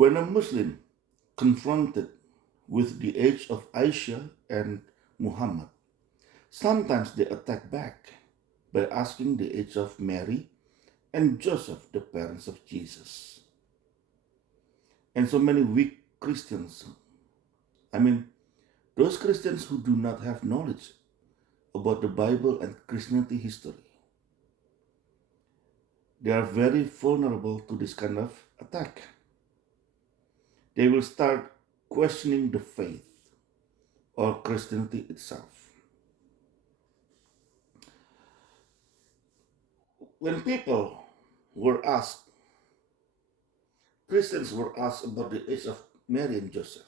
When a Muslim confronted with the age of Aisha and Muhammad, sometimes they attack back by asking the age of Mary and Joseph, the parents of Jesus. And so many weak Christians, I mean, those Christians who do not have knowledge about the Bible and Christianity history, they are very vulnerable to this kind of attack. They will start questioning the faith or Christianity itself. When people were asked, Christians were asked about the age of Mary and Joseph,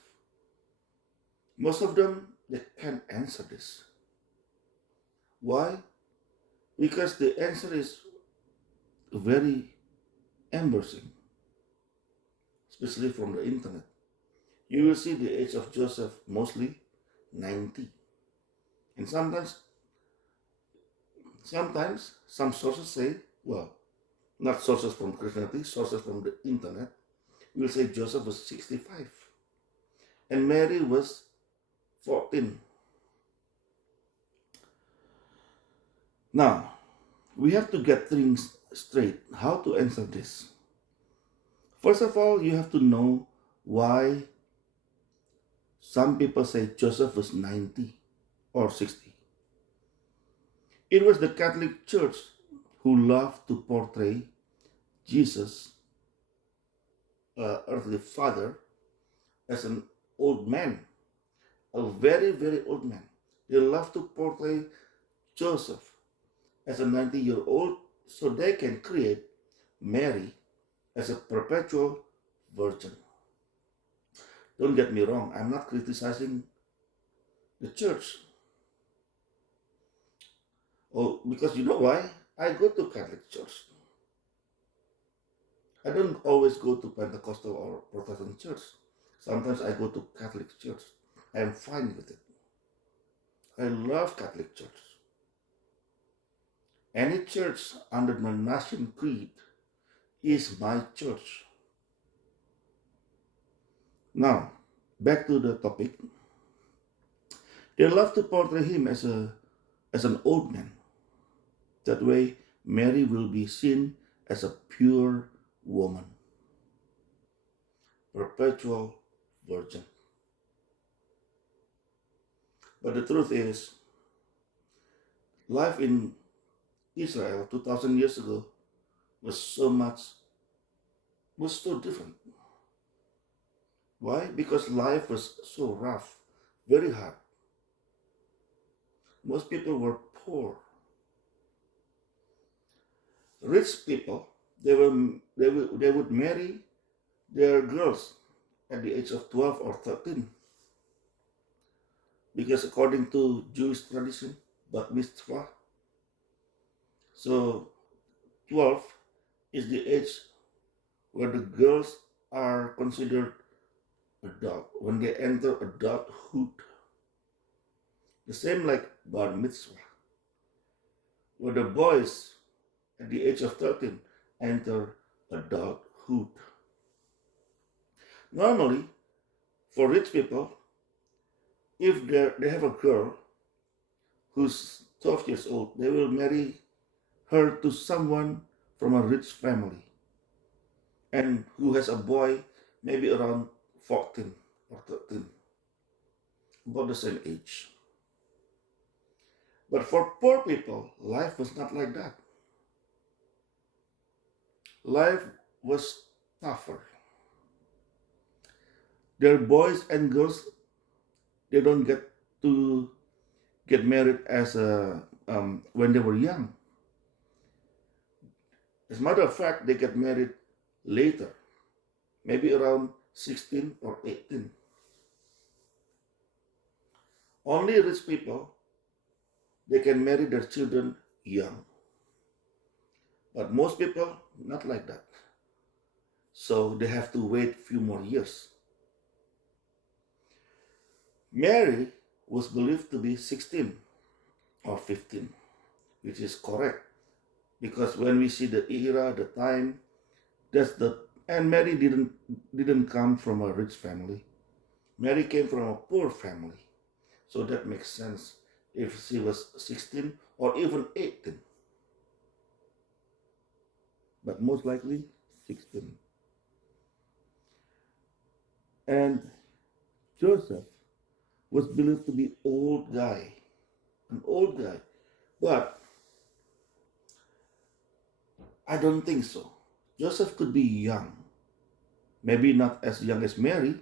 most of them they can't answer this. Why? Because the answer is very embarrassing, especially from the internet. You will see the age of Joseph mostly 90. And sometimes some sources say, well, not sources from Christianity, sources from the internet, will say Joseph was 65 and Mary was 14. Now, we have to get things straight how to answer this. First of all, you have to know why some people say Joseph was 90 or 60. It was the Catholic Church who loved to portray Jesus, earthly father, as an old man, a very, very old man. They love to portray Joseph as a 90-year-old so they can create Mary as a perpetual virgin. Don't get me wrong, I'm not criticizing the church. Oh, because you know why? I go to Catholic church. I don't always go to Pentecostal or Protestant church. Sometimes I go to Catholic church. I am fine with it. I love Catholic church. Any church under the Nicene Creed is my church. Now, back to the topic. They love to portray him as an old man. That way, Mary will be seen as a pure woman, perpetual virgin. But the truth is, life in Israel 2000 years ago was so different. Why? Because life was so rough, very hard. Most people were poor. Rich people, they would marry their girls at the age of 12 or 13. Because according to Jewish tradition, bat mitzvah, so 12 is the age where the girls are considered adult, when they enter adulthood. The same like bar mitzvah, where the boys at the age of 13 enter adulthood. Normally, for rich people, if they have a girl who's 12 years old, they will marry her to someone from a rich family and who has a boy maybe around 14 or 13, about the same age. But for poor people, life was not like that. Life was tougher. Their boys and girls, they don't get to get married when they were young. As a matter of fact, they get married later, maybe around 16 or 18. Only rich people, they can marry their children young. But most people, not like that. So they have to wait a few more years. Mary was believed to be 16 or 15, which is correct. Because when we see the era, the time, that's the And Mary didn't come from a rich family. Mary came from a poor family. So that makes sense if she was 16 or even 18, but most likely 16. And Joseph was believed to be an old guy. But I don't think so. Joseph could be young, maybe not as young as Mary,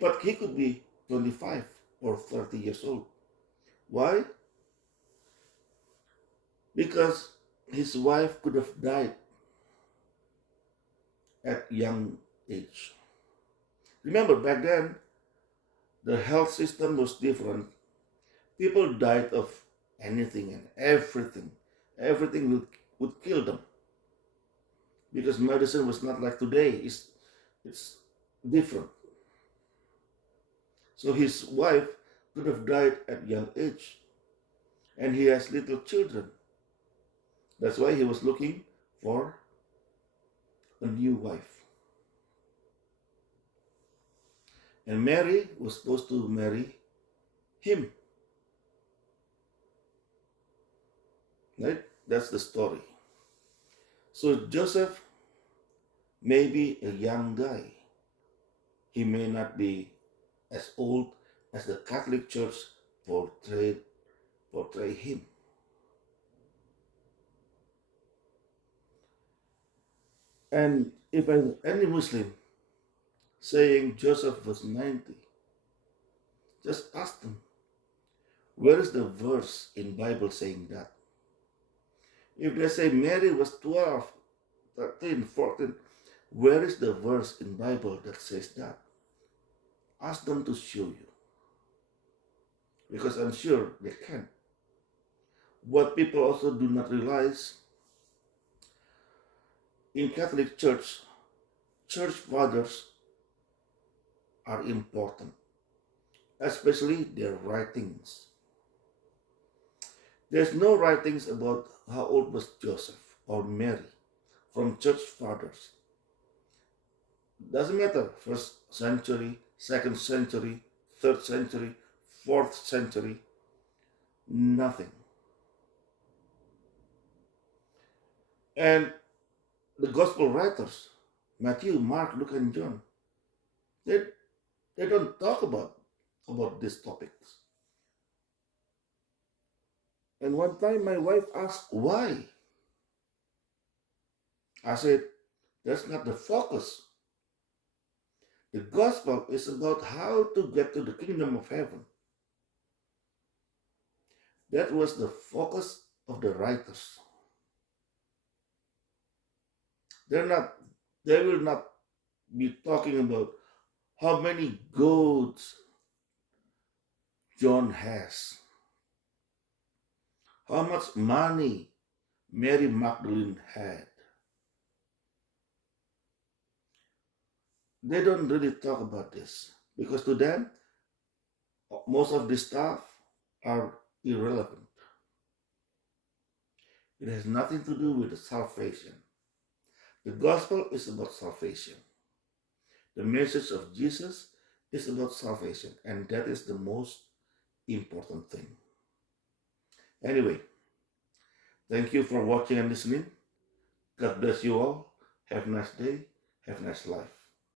but he could be 25 or 30 years old. Why? Because his wife could have died at young age. Remember, back then, the health system was different. People died of anything and everything. Everything would kill them because medicine was not like today. It's different. So his wife could have died at young age, and he has little children. That's why he was looking for a new wife. And Mary was supposed to marry him. Right? That's the story. So Joseph may be a young guy. He may not be as old as the Catholic Church portray him. And if any Muslim saying Joseph was 90, just ask them, where is the verse in Bible saying that? If they say Mary was 12, 13, 14, where is the verse in Bible that says that? Ask them to show you. Because I'm sure they can. What people also do not realize, in Catholic Church, church fathers are important, especially their writings. There's no writings about how old was Joseph or Mary from church fathers. Doesn't matter, first century, second century, third century, fourth century, nothing. And the gospel writers, Matthew, Mark, Luke, and John, they, they don't talk about these topics. And one time my wife asked why. I said, that's not the focus. The gospel is about how to get to the kingdom of heaven. That was the focus of the writers. They're not, they will not be talking about how many goats John has, how much money Mary Magdalene had. They don't really talk about this because to them, most of the stuff are irrelevant. It has nothing to do with the salvation. The gospel is about salvation. The message of Jesus is about salvation, and that is the most important thing. Anyway, thank you for watching and listening. God bless you all. Have a nice day. Have a nice life.